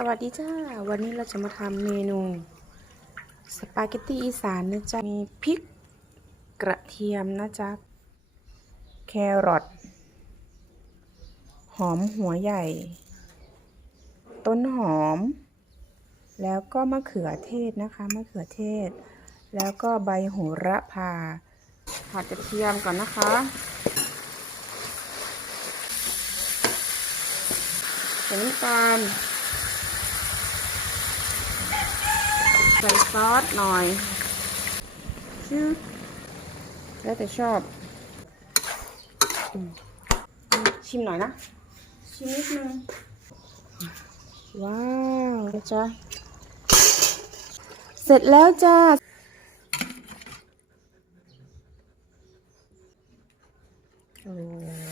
สวัสดีจ้า วันนี้เราจะมาทำเมนู สปาเกตตี้อีสานนะจ๊ะ มีพริกกระเทียมนะจ๊ะ แครอทหอมหัวใหญ่ ต้นหอม แล้วก็มะเขือเทศนะคะ มะเขือเทศ แล้วก็ใบโหระพา ผัดกระเทียมก่อนนะคะใส่น้ำตาล ใส่ซอสหน่อยชื่อแล้วแต่ชอบชิมหน่อยนะ ชิมนิดนึง ว้าวนะจ๊ะเสร็จแล้วจ้าโอ้